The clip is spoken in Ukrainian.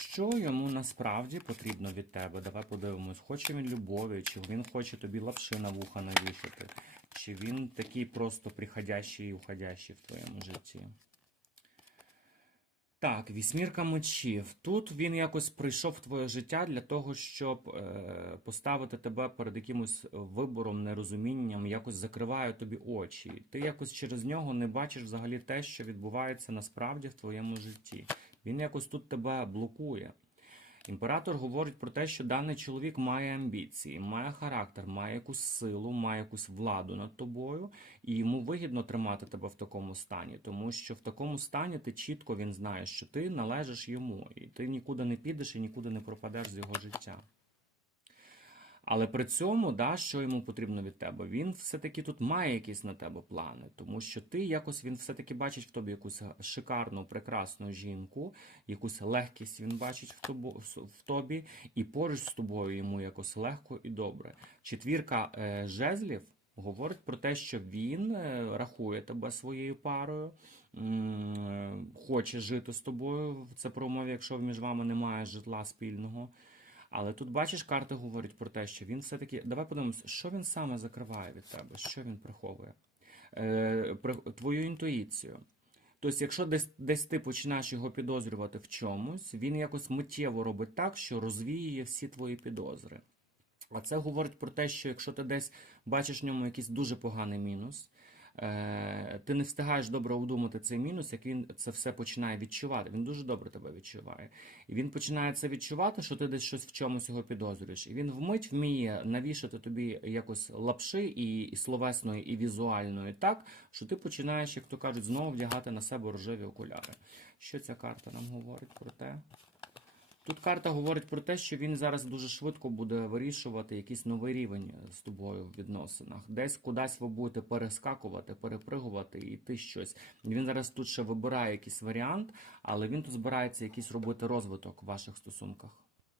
Що йому насправді потрібно від тебе? Давай подивимось. Хоче він любові, чи він хоче тобі лапши на вуха навішати, чи він такий просто приходящий і уходящий в твоєму житті. Так, вісьмірка мечів. Тут він якось прийшов в твоє життя для того, щоб е, поставити тебе перед якимось вибором, нерозумінням, якось закриває тобі очі. Ти якось через нього не бачиш взагалі те, що відбувається насправді в твоєму житті. Він якось тут тебе блокує. Імператор говорить про те, що даний чоловік має амбіції, має характер, має якусь силу, має якусь владу над тобою, і йому вигідно тримати тебе в такому стані, тому що в такому стані ти чітко він знає, що ти належиш йому, і ти нікуди не підеш і нікуди не пропадеш з його життя. Але при цьому, да, що йому потрібно від тебе? Він все-таки тут має якісь на тебе плани, тому що ти якось він все-таки бачить в тобі якусь шикарну, прекрасну жінку, якусь легкість він бачить в, тобо, в тобі, і поруч з тобою йому якось легко і добре. Четвірка е, жезлів говорить про те, що він е, рахує тебе своєю парою, е, хоче жити з тобою. Це про умови, якщо між вами немає житла спільного. Але тут бачиш, карти говорять про те, що він все-таки. Давай подивимось, що він саме закриває від тебе, що він приховує? Е, твою інтуїцію. Тобто, якщо десь, десь ти починаєш його підозрювати в чомусь, він якось миттєво робить так, що розвіює всі твої підозри. А це говорить про те, що якщо ти десь бачиш в ньому якийсь дуже поганий мінус, ти не встигаєш добре удумати цей мінус, як він це все починає відчувати. Він дуже добре тебе відчуває. І він починає це відчувати, що ти десь щось в чомусь його підозрюєш. І він вмить вміє навішати тобі якось лапши і, і словесної, і візуальної, так, що ти починаєш, як то кажуть, знову вдягати на себе рожеві окуляри. Що ця карта нам говорить про те? Тут карта говорить про те, що він зараз дуже швидко буде вирішувати якийсь новий рівень з тобою в відносинах. Десь кудись ви будете перескакувати, перепригувати і йти щось. Він зараз тут ще вибирає якийсь варіант, але він тут збирається якийсь робити розвиток в ваших стосунках.